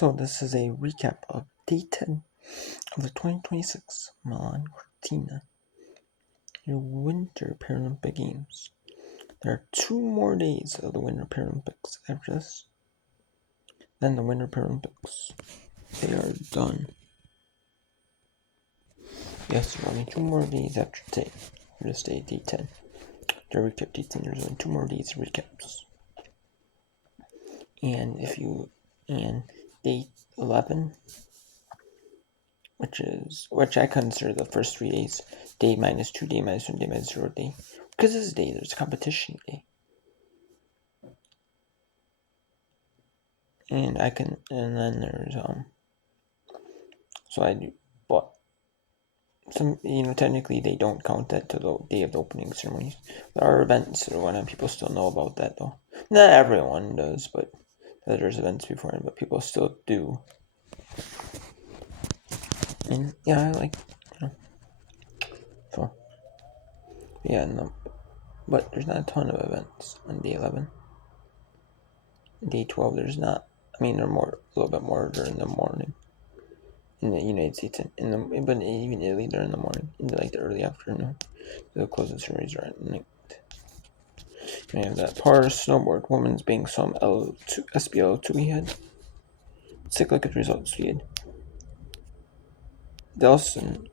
So this is a recap of day 10 of the 2026 Milan Cortina Winter Paralympic Games. There are 2 more days of the Winter Paralympics after this. Then the Winter Paralympics, they are done. Yes, there are only 2 more days after today. This day 10. The recap day 10, there's only 2 more days of recaps. And day 11, which I consider the first 3 days, day -2, day -1, day -0 day, because this day there's a competition day, and then there's so I do, but some technically they don't count that to the day of the opening ceremonies. There are events or whatnot, people still know about that though. Not everyone does, but there's events beforehand, but people still do. And yeah, I like, so yeah, no, but there's not a ton of events on day 11. Day 12, there's not. I mean, there are a little bit more during the morning in the United States, but even in Italy during the morning, in the early afternoon. The closing ceremonies are at night. We have that par snowboard, women's being some L2, SBL2 we had. Let's take a look at the results we had. Delson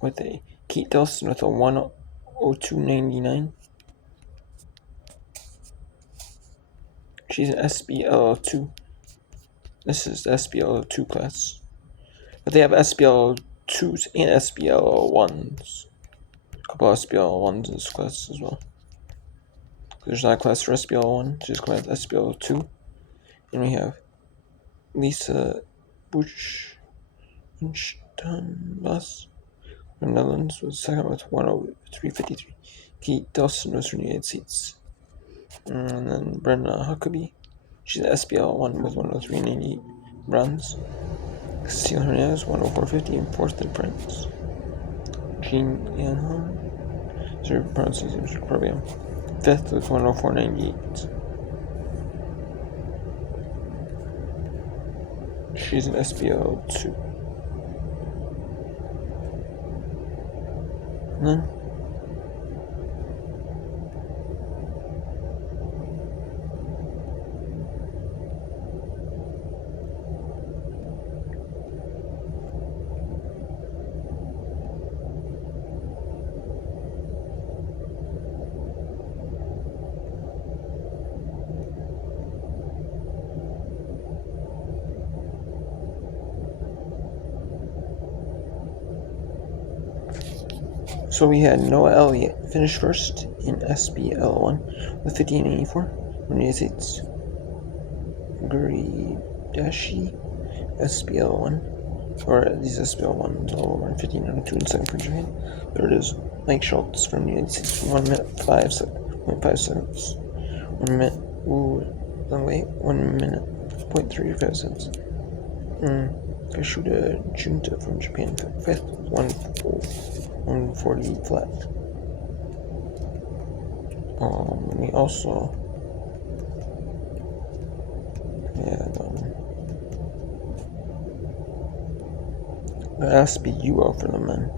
with Kate Delson with a 1:02.99. She's an SBL2. This is the SBL2 class. But they have SBL2s and SBL1s. A couple of SBL1s in this class as well. There's not a class for SBL1, so just class SBL2. And we have Lisa Buchenbas from Netherlands was second with 1:03.53. Kate Delson was from the United States. And then Brenda Huckabee, she's an SBL1 with 1:03.98 bronze. Cecile Hernandez, 1:04.50 and fourth in France. Jean Yanhan, sorry for pronunciation, probably fifth with 1:04.98. She's an SBL2. And then so we had Noah Elliott finish first in SBL1 with 58.84 from the United States. Guridashi, SBL1, or these SBL1s all over 15.02 in second for Japan. Third is Mike Schultz from the United States, 1 minute 5 seconds. 1 minute, 1 minute 0.35 seconds. Kashuda Junta from Japan, fifth, 1:40 flat. We also had SBUO for the men.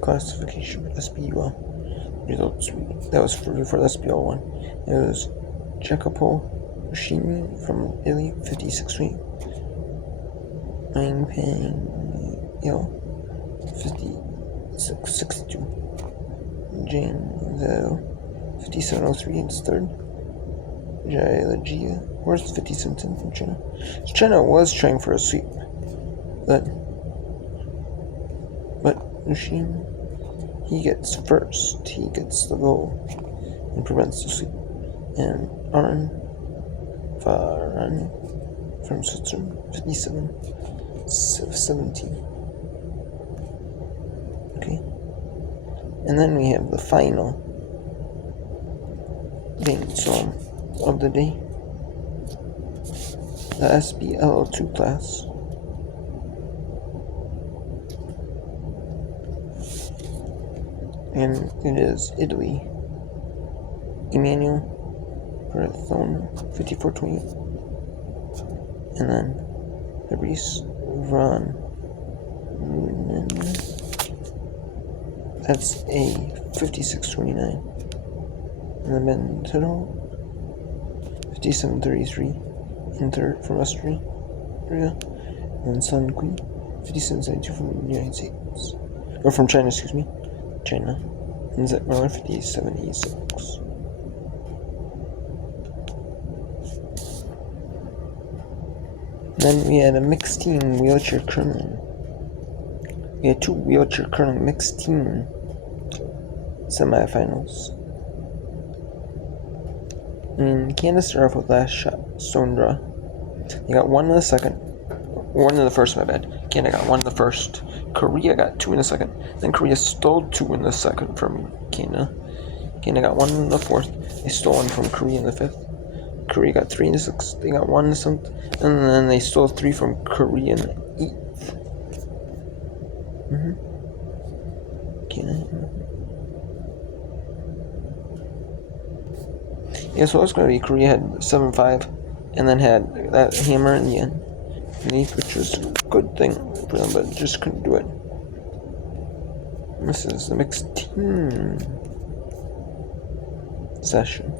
Classification for SBUO results. That was for the SBL1. It was Jacopo Roschini from Italy, 56 weight. Pang 56.62. Jane Zhao, 57.03 is third. Jai Lagia, worst 57.10 from China. So China was trying for a sweep, but Roschini, he gets first. He gets the goal and prevents the sweep. And Arn Farani from Switzerland, 57.17. Okay. And then we have the final game of the day. The SBL2 class And it is Italy. Emmanuel Berthone, 54-28. And then Fabrice Vron. That's a 56-29. And then Ben Tuttle, 57-33. In third from Austria. And then Sun Kui, 57-72 from the United States. Or from China, excuse me. China. And Zach Miller, 57-86. Then we had a mixed team wheelchair curling. We had 2 wheelchair curling mixed team semifinals. And Canada started off with last shot, stone draw. They got 1 in the second. 1 in the first, my bad. Canada got 1 in the first. Korea got 2 in the second. Then Korea stole 2 in the second from Canada. Canada got 1 in the fourth. They stole 1 from Korea in the fifth. Korea got 3 in the sixth. They got 1 in the seventh. And then they stole 3 from Korea in the eighth. Canada. Yeah, so it's going to be Korea had 7-5 and then had that hammer in the end. Which was a good thing for them, but just couldn't do it. This is the mixed team session.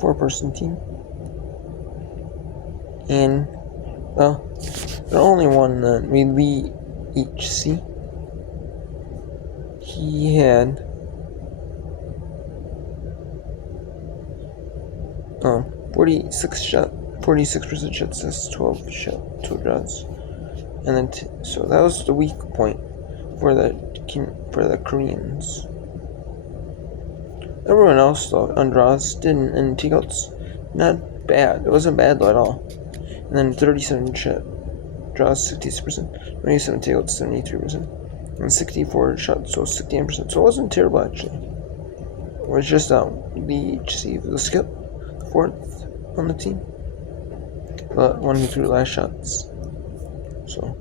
4-person team. And, well, the only one that we Lee HC. He had 46% shots, that's 12 draws. And then so that was the weak point for the Koreans. Everyone else though on draws didn't, and takeouts not bad. It wasn't bad though at all. And then 37 shot draws, 66%, 27 takeouts, 73%, and 64 shots, so 69%. So it wasn't terrible actually. It was just the HC, the skip, the 4th on the team. But one who threw last shots. So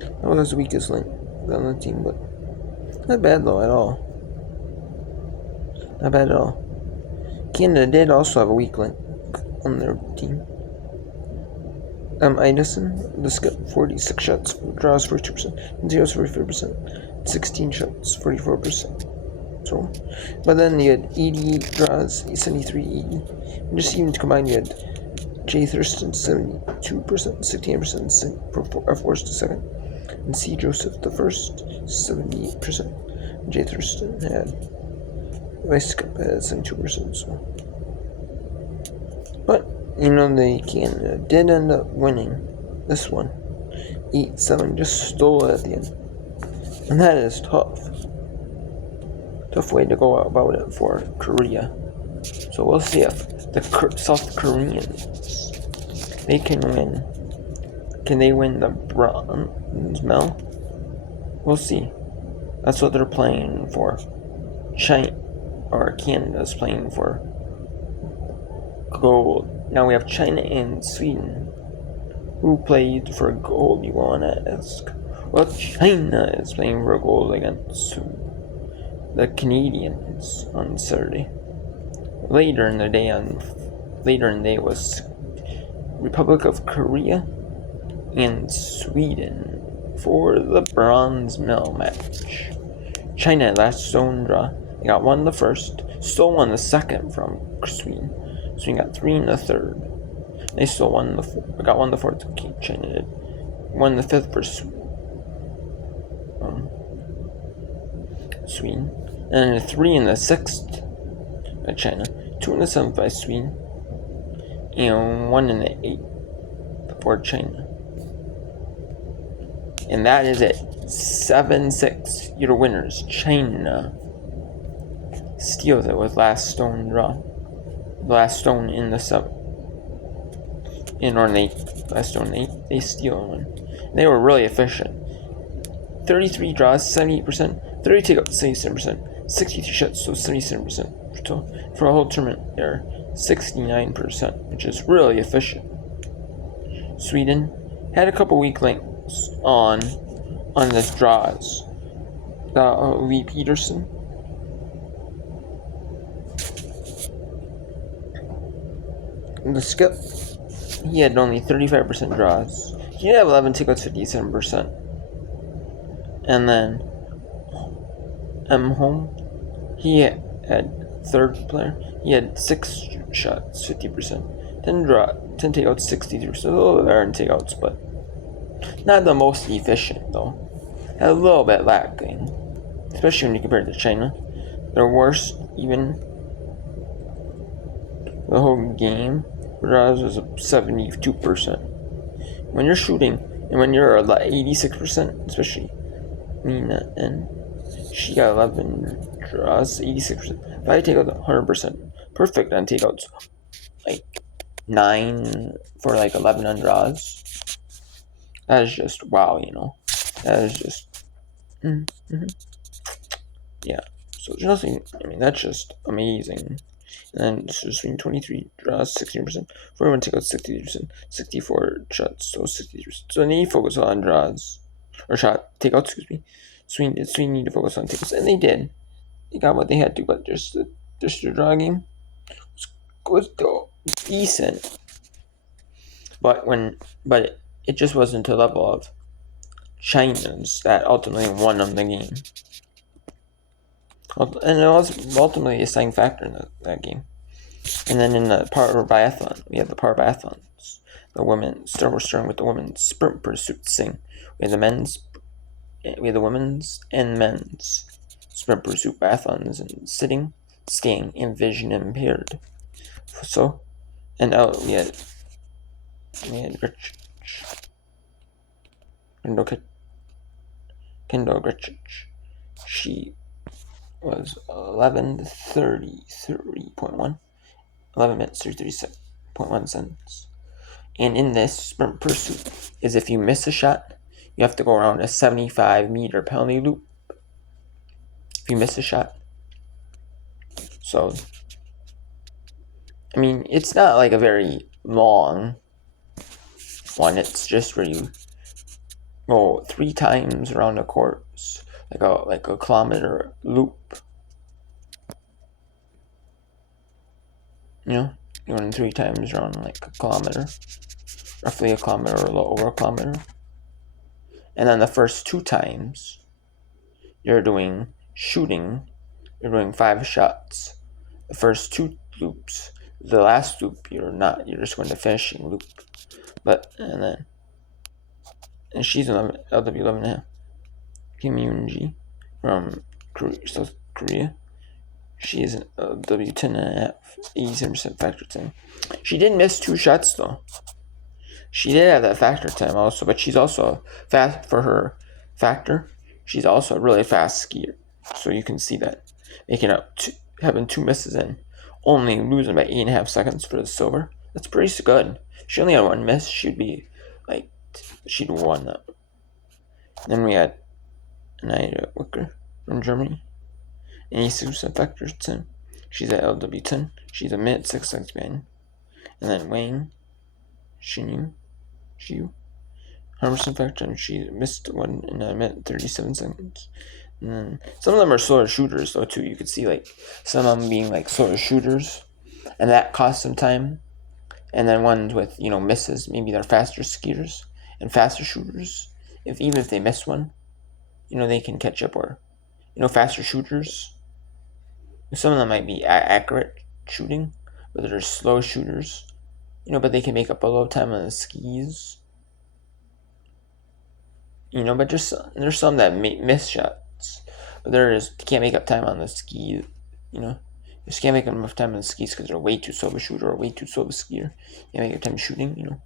that was the weakest link on the team, but not bad though at all. Not bad at all. Canada did also have a weak link on their team. Idison, the skip, 46 shots, draws 42%, and zeros 44%, 16 shots, 44%. So, but then you had 80 draws, 73, 80. And just even combined, you had J. Thurston, 72%, 68% forced to second, and C. Joseph, the first, 78%. J. Thurston had Vice Cup at 72%. So, but they did end up winning this one, 8-7. Just stole it at the end, and that is tough. Tough way to go about it for Korea. So we'll see if the South Koreans, they can win. Can they win the bronze medal? We'll see. That's what they're playing for. Canada's playing for gold. Now we have China and Sweden. Who played for gold, you want to ask? Well, China is playing for gold against the Canadians on Saturday. Later in the day was Republic of Korea and Sweden for the bronze medal match. China last stone draw. They got 1 the first, stole 1 the second from Sweden. Sweden got 3 in the third. They stole 1 got 1 the fourth. China did 1 the fifth for Sweden, and 3 in the sixth by China, 2 in the seventh by Sweden, and 1 in the eighth for China. And that is it. 7-6. Your winners. China steals it with last stone draw. Last stone in the 7th. Or in the 8th. Last stone in the 8th. They steal one. They were really efficient. 33 draws, 78%. 30 takeouts, 77%. 63 shots, so 77%. So for a whole tournament, they're 69%, which is really efficient. Sweden had a couple weak links on the draws. Lee Peterson, the skip, he had only 35% draws. He did have 11 takeouts, 57%. And then Home, he had third player. He had 6 shots, 50%. 10 takeouts, 63%. So a little bit better in takeouts, but not the most efficient though. Had a little bit lacking, especially when you compare it to China. Their worst, even the whole game, draws was 72%. When you're shooting, and when you're at 86%, especially Nina, and she got 11 draws, 86%. If I take out 100%, perfect on takeouts, like 9 for like 11 on draws. That is just wow, That is just, yeah. So there's nothing, that's just amazing. And then swing 23 draws, 16%. 41 takeouts, 60%. 64 shots, so 63%. So they need to focus on draws. Or takeouts, excuse me. Swing need to focus on takeouts. And they did. They got what they had to, but just the draw game was decent. But it just wasn't to the level of China's that ultimately won them the game. And it was ultimately a deciding factor in that game. And then in the power biathlon, we have the power biathlons. We're starting with the women's sprint pursuit sing. We have the women's and men's sprint pursuit biathlons and sitting, skiing, and vision impaired. So, and we had Kendall Gritchich. She was 11:33.1. 11 minutes 33.1 seconds. And in this sprint pursuit is if you miss a shot, you have to go around a 75-meter penalty loop. If you miss a shot. So, it's not like a very long one. It's just where you go 3 times around a course, like a kilometer loop. You run 3 times around like a kilometer, roughly a kilometer or a little over a kilometer. And then the first 2 times, you're doing shooting. You're doing 5 shots. The first 2 loops, the last loop, you're not. You're just going to finishing loop. And she's an LW 11.5. Kim Yoon-ji from South Korea. She is an LW 10.5, 87% factor time. She did miss 2 shots though. She did have that factor time also, but she's also fast for her factor. She's also a really fast skier, so you can see that making up having 2 misses and only losing by 8.5 seconds for the silver. That's pretty good. She only had 1 miss. She'd won that. Then we had Anaya Wicker from Germany. 86% factor 10. She's at LW 10. She's a minute 6 seconds behind. And then Wang Xiu, 100% factor, and she missed 1 in a minute 37 seconds. And then some of them are slower shooters though too. You could see like some of them being like slower shooters, and that costs some time. And then ones with misses, maybe they're faster skiers and faster shooters. Even if they miss one, they can catch up. Or faster shooters. Some of them might be accurate shooting, but they're slow shooters. But they can make up a little time on the skis. But there's some that miss shots, but they can't make up time on the ski. You just can't make enough time on the skis because they're way too slow of a shooter or way too slow of a skier. You can't make up time shooting.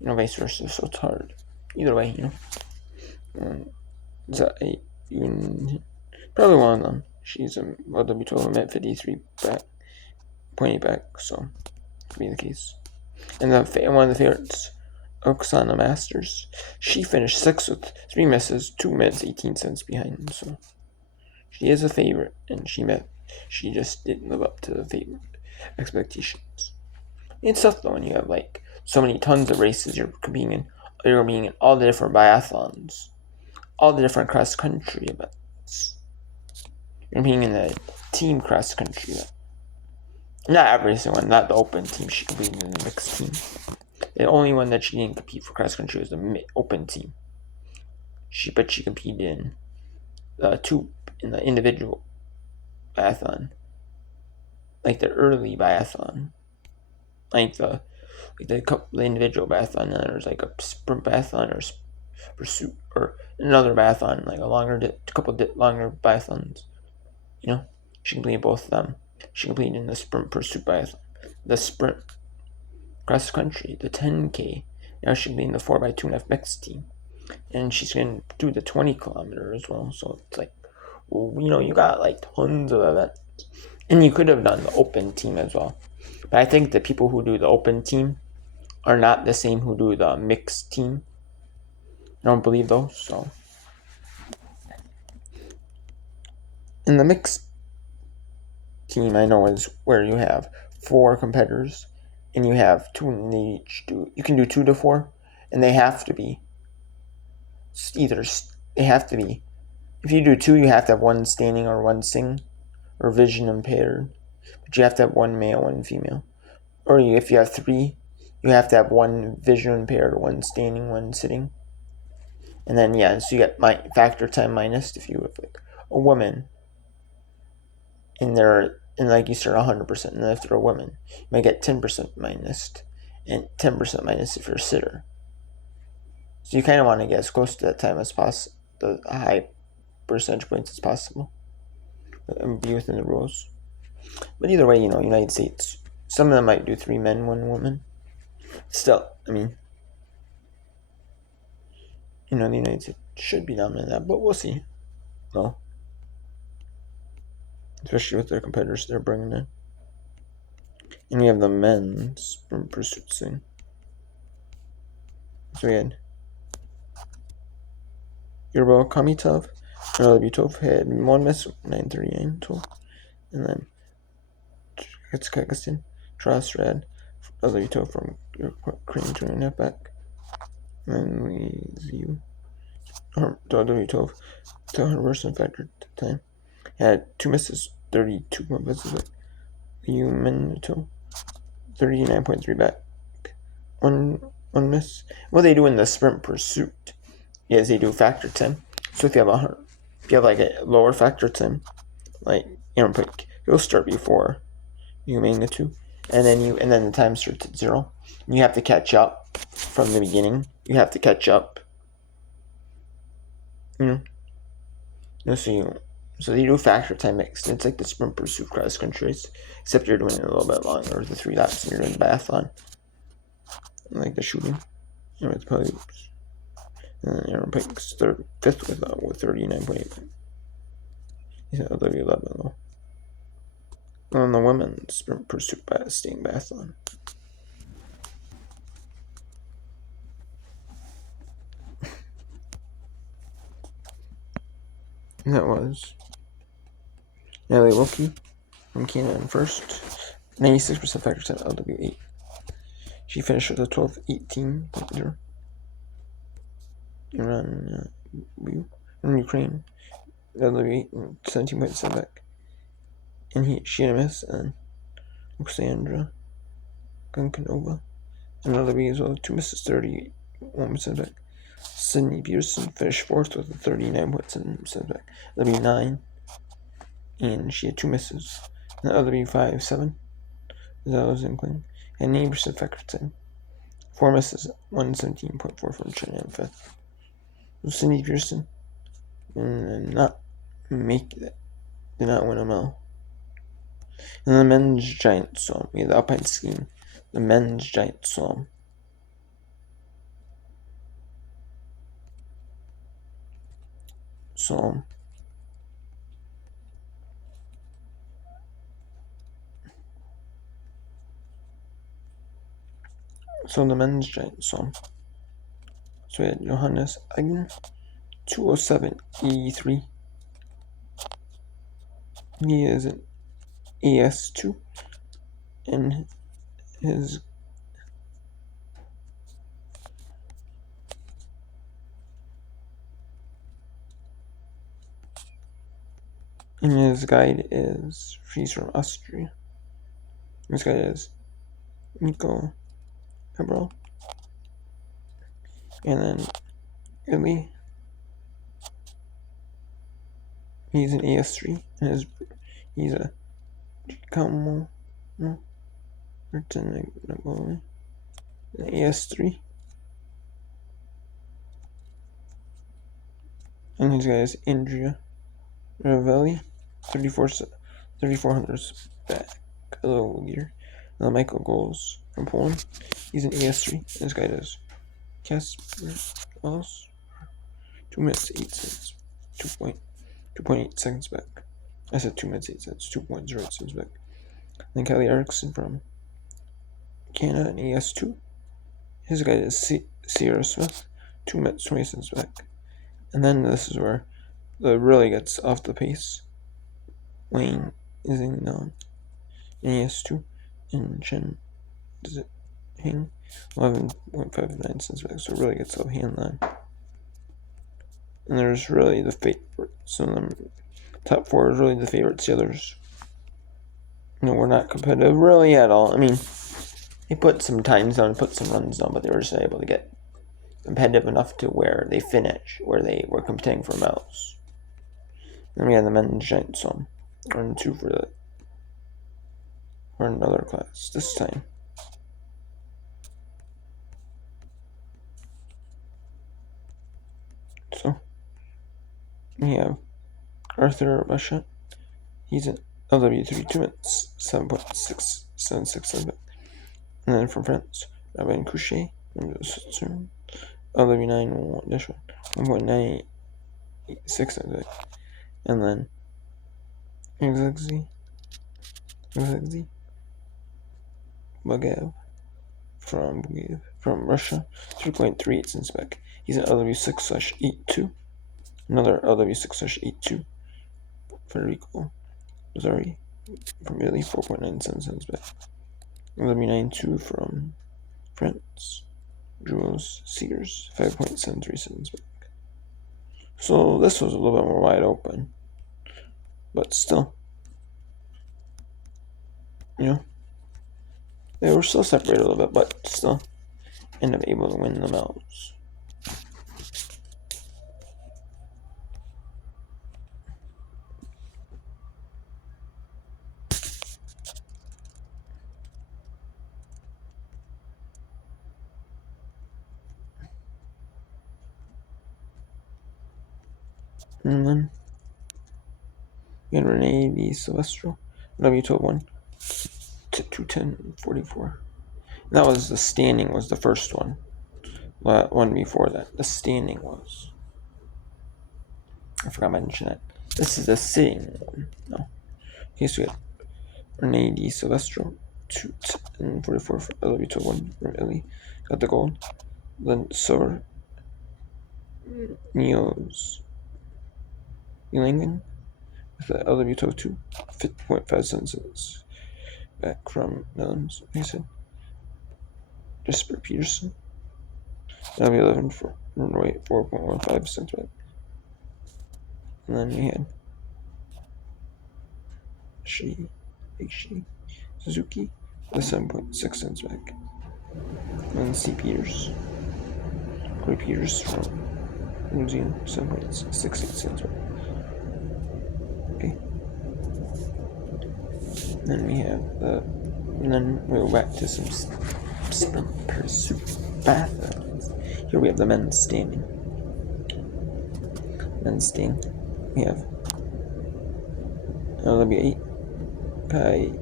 Vice versa. So it's hard. Either way, probably one of them. She's a LW12 minute 53 back, pointy back. So could be the case. And one of the favorites, Oksana Masters. She finished 6th with 3 misses, 2 minutes 18 seconds behind. So she is a favorite, and she just didn't live up to the favorite expectations. It's tough though when you have like so many tons of races you're competing in. You're being in all the different biathlons, all the different cross country events. You're being in the team cross country event. Not every single one, not the open team. She competed in the mixed team. The only one that she didn't compete for cross country was the open team. She competed in the individual biathlon, like the early biathlon, like the individual biathlon. And there's like a sprint biathlon or pursuit or another biathlon, like a longer longer biathlons. You know, she completed both of them. She completed in the sprint pursuit biathlon, the sprint cross country, the 10K. Now she's completing the 4x2.5 mixed team, and she's gonna do the 20 kilometer as well. So it's like, well, you got like tons of events, and you could have done the open team as well. But I think the people who do the open team are not the same who do the mixed team. I don't believe those. So in the mixed team, I know is where you have 4 competitors, and you have 2, and they each do. You can do 2 to 4, and they have to be either. They have to be. If you do 2, you have to have 1 standing or 1 sitting, or vision impaired. But you have to have 1 male, 1 female. Or if you have 3, you have to have 1 vision impaired, 1 standing, 1 sitting. And then so you get factor 10 minus if you have like a woman, and like you start 100%, and then if they're a woman, you might get 10% minus, and 10% minus if you're a sitter. So you kind of want to get as close to that time as possible, the high percentage points as possible, and be within the rules. But either way, United States, some of them might do 3 men, 1 woman. Still, I mean, the United States should be dominant in that, but we'll see. No. Especially with their competitors they're bringing in. And we have the men's sprint pursuit thing. So we had Yurbo Kamitov, Bitov had 1 miss, 9:39 total. And then it's Kyrgyzstan, Trasrad, Bitov from Ukraine, 2.5 back. And then we view Bitov to 100% factor time. Had 2 misses, 32 misses back. Minito, 39.3 back. One miss. What they do in the sprint pursuit is they do factor 10. So if you have like a lower factor 10, like you'll start before you main the 2, and then the time starts at 0. And you have to catch up from the beginning. You have to catch up. So they do factor time mixed. It's like the sprint pursuit cross countries, except you're doing it a little bit longer, the 3 laps, and you're doing the biathlon, like the shooting. It's probably. Aaron Pink's 5th with 39.8. He's at W11 though. On the women's sprint pursuit by a steam biathlon. And that was Nellie Wilkie from Canada in first. 96% factor time LW8. She finished with a 12:18.0. Iran, in Ukraine, LW8 and 17.7 back. And she had a miss, and Oksandra Gunkanova, and LW as well, 2 misses, 31% back. Sydney Peterson finished 4th with a 39.7% back. LW9, and she had 2 misses. And LW5, 7, that was Inkling, and 80% factor time. 4 misses, 117.4 from China in 5th. So Cindy Pearson did not make it. Did not win a medal. And the men's giant slalom, we had the alpine skiing. The men's giant slalom. So the men's giant slalom. So we had Johannes Agner, 2:07.83. He is an AS2, and his guide is, he's from Austria. This guy is Nico Cabral. And then Italy, he's an AS3, and he's a Giacomo, no, an AS3. And his guy is Andrea Ravelli, 3400 back, a little gear. And Michael Goals from Poland, he's an AS3. This guy does Kasper Oss, 2 minutes 8 seconds, 2.8 seconds back. I said 2 minutes 8 seconds, 2.0 seconds back. Then Kelly Erickson from Canada, an AS2. His guy is Sierra Smith, 2 minutes 20 seconds back. And then this is where it really gets off the pace. Wayne is in an AS2, and Chen Hing, 11.59 seconds back. So it really gets off hand line. And there's really the favorites. So the top 4 is really the favorites. The others, we're not competitive really at all. I mean, they put some times down, put some runs down, but they were just able to get competitive enough to where they finish, where they were competing for medals. Then we had the men's giant swim, run 2 for another class this time. So we have Arthur Masha. He's an LW3, 2 minutes 7.676. And then from France, Robin Couchet from Switzerland, LW9 1.986. And then Exexy Bagayev from Russia, 3.38 cents back. He's an LW6/82. Another LW6/82. Federico Zari from Italy, 4.97 cents back. LW92 from France, Jules Sears, 5.73 cents back. So this was a little bit more wide open, but still, they were still separated a little bit, but still ended up able to win the medals. And then we had Rene Di Silvestro, W12 to 210.44. That was the standing, was the first one. One before that, the standing was. I forgot to mention it. This is the sitting one. No. Okay, so we had Rene Di Silvestro, 210.44 for LW12 from Italy. Got the gold. Then silver, Niels Elingen with the LW12 50.5 cents back from Netherlands. Like I said, Jesper Peterson, LW11 for Norway, 4.15 cents back. And then we had Suzuki with 7.6 cents back. And then Corey Peters from New Zealand, 7.68 cents back. Okay. Then we have and then we'll go back to some sprint pursuit bathrooms. Here we have the men's standing. We have LW8 Kai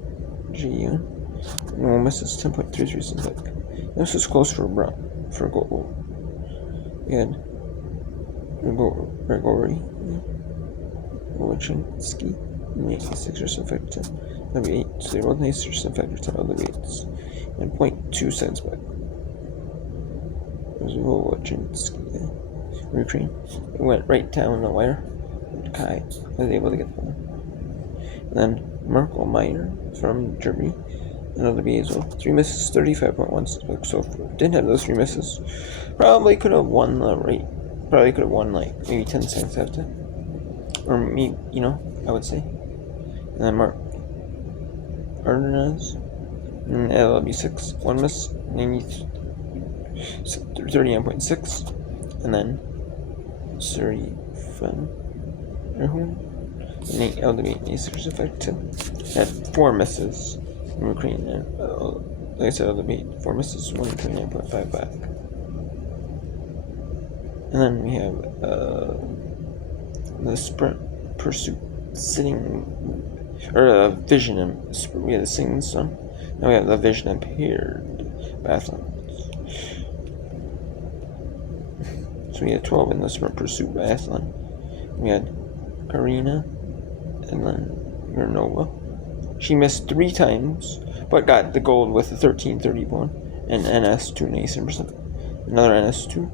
Ji-yoon. No misses, 10.33 cents back. This was close for goal. We had Gregory Wojcinski, 86% factor 10. W8, so they both 86% factor 10 LW8s. And 0.2 cents back. There's Wojcinski from Ukraine. It went right down the wire. Kai was able to get the one. And then Marco Meyer from Germany, another B as well. 3 misses, 35.1 cents back. So didn't have those 3 misses. Probably could have won like maybe 10 cents after. Or me, I would say. And then Mark Ardenaz And LW6, 1 miss, 39.6, and then Surrey from and LW 86 effective. Had 4 misses in Ukraine, and like I said, LW 4 misses, 129.5 back. And then we have the sprint pursuit sitting, or vision, and we had the singing song. Now we have the vision impaired biathlons. So we had 12 in the sprint pursuit biathlon. We had Cortina and then Granova. She missed 3 times, but got the gold with a 13:31 and NS2 97%. Another NS2.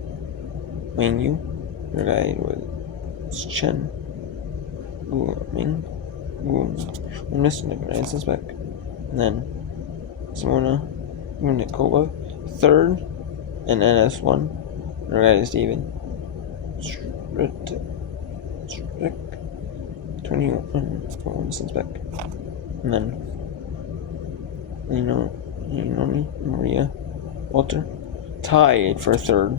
Wayne Yu. Her guy was Chen Ming. We're missing the Grandson's back. And then Simona Unikova, 3rd, and NS1. Her guy is David Strick, 21 cents back. And then Maria Walter tied for 3rd.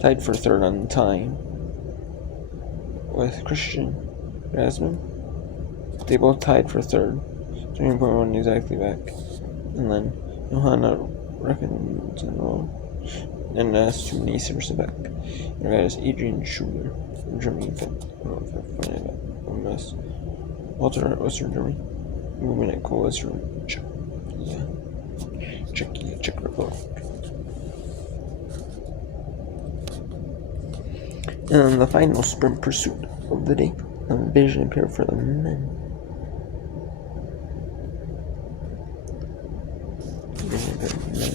Tied for 3rd on time with Christian Rasmussen. They both tied for 3rd. 3.1 exactly back. And then Johanna Reckenzenroll. And that's 2 97% back. Your guy is Adrian Schuler from Germany. I don't know if I find it out. Mess. Walter was from Germany. Movement Cole was from Czech Republic. And then the final sprint pursuit of the day, the vision impaired for the men. Vision impaired men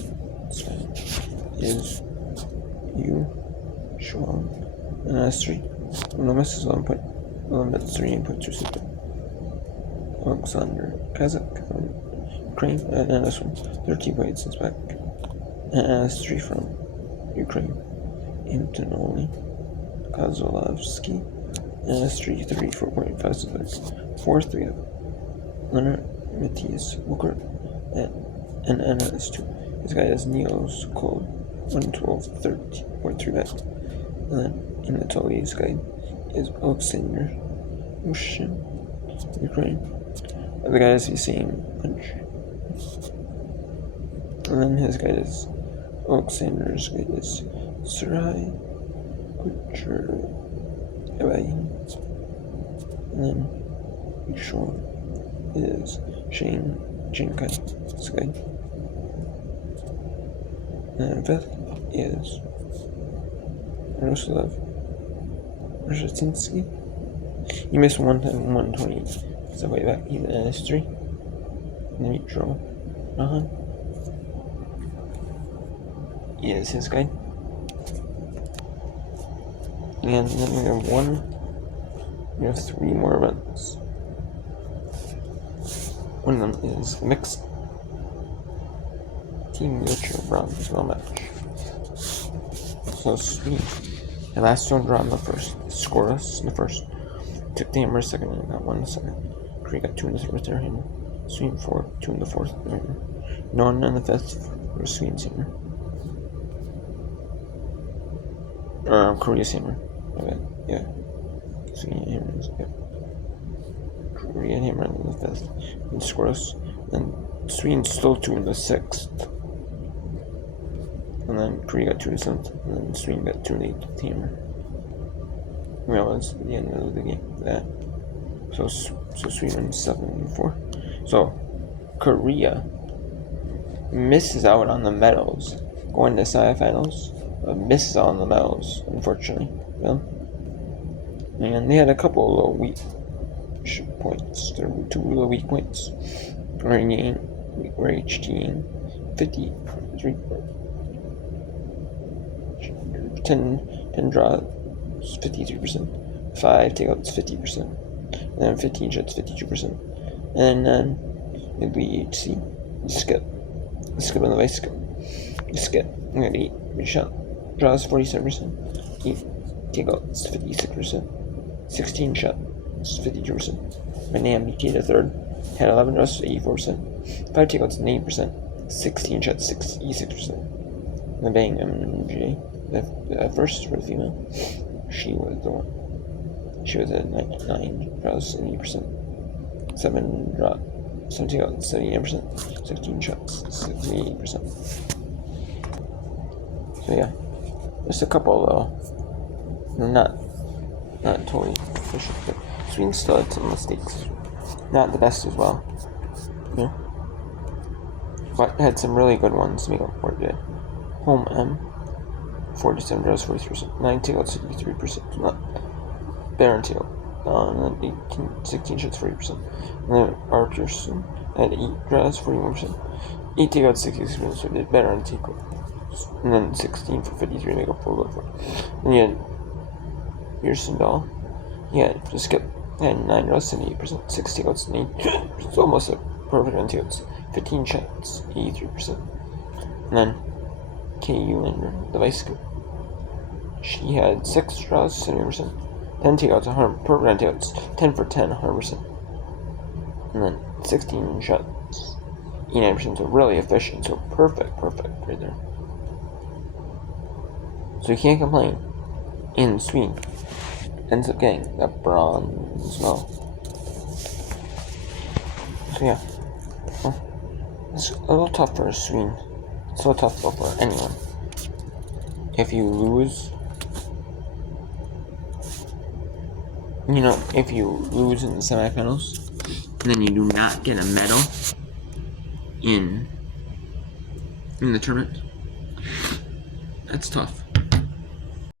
is Yu Shuang, and that's 3. No misses 11.3.26. Alexander Kazakh from Ukraine, and this one 13.8 cents back. And that's 3 from Ukraine. Antonoli Kozlovsky, and that's 34.5 cents back. 4th we have Leonard Matthias Wucker, and NS2. This guy is Niels Cole, 112.30.3 back. And then in Italy, this guy is Alexander Ushin, Ukraine. The guy is the same punch. And then his guy is Alexander's guy is Sarai Kucher. And then Sean is Shane Jinkai, this guy. And 5th is Miroslav Rzeczynski. He missed 1 time, 128. So way back, he's an NS3. And then we draw Rahan. He is his guy. And then we have we have 3 more events. One of them is mixed team wheelchair bronze well match. So sweet. The last one draw on the first. Scored us in the first. Took the hammer 2nd and got 1 in the 2nd. Cree got 2 in the 3rd with their hammer. Sweden 4, 2 in the 4th with their hammer. No one in the 5th for Sweden's hammer. Korea's hammer. Okay, yeah. Sweden hammer is good. Korean hammer in the 5th. And scored us. And Sweden stole 2 in the 6th. And then Korea got 2 in the 7th. And then Sweden got 2 in the 8th with the hammer. That was the end of the game. That. So Sweden 7-4. So Korea misses out on the medals, going to semifinals, but misses out on the medals, unfortunately. Yeah. And they had a couple of little weak points. There were 2 little weak points. We're HTing 53. 10 draws, 53%. 5 takeouts, 50%. And then 15 shots, 52%. And then it'd be HC. Skip on the bicycle. Skip. We got 8 shot. Draws 47%. 8 takeouts, 56%. 16 shots, 52%. Banana became a 3rd. had 11 draws, 84%, 5 takeouts, 80%, 16 shots, 66%. The Bang MG, the first for the female, she was the one. She was at 9 draws, 70%, 7 takeouts, 78%, 16 shots, 68%. So yeah, just a couple though. Not totally efficient, but Sweden still had some mistakes. Not the best as well. Yeah. But had some really good ones to make up for it today. Home M, 47 draws, 43%. 9 takeouts, 63%. Not Baron takeout. And then 16 shots, 40%. And then R. Pearson had 8 draws, 41%. 8 takeouts, 66%. So did better on takeout. And then 16 for 53 to make up for it. And you had Pearson Bell. He had just skipped. Had 9 draws, 78%. 6 takeouts, and 8. It's almost a perfect on takeouts. 15 shots, 83%. And then K.U. Linder, the bicycle. She had 6 draws, 70%. 10 takeouts, 100, perfect on takeouts. 10 for 10, 100%. And then 16 shots, 89%. So really efficient. So perfect right there. So you can't complain. And Sweden ends up getting that bronze medal. So yeah. It's a little tough for Sweden. It's so tough for anyone. If you lose, if you lose in the semifinals, and then you do not get a medal in the tournament, that's tough.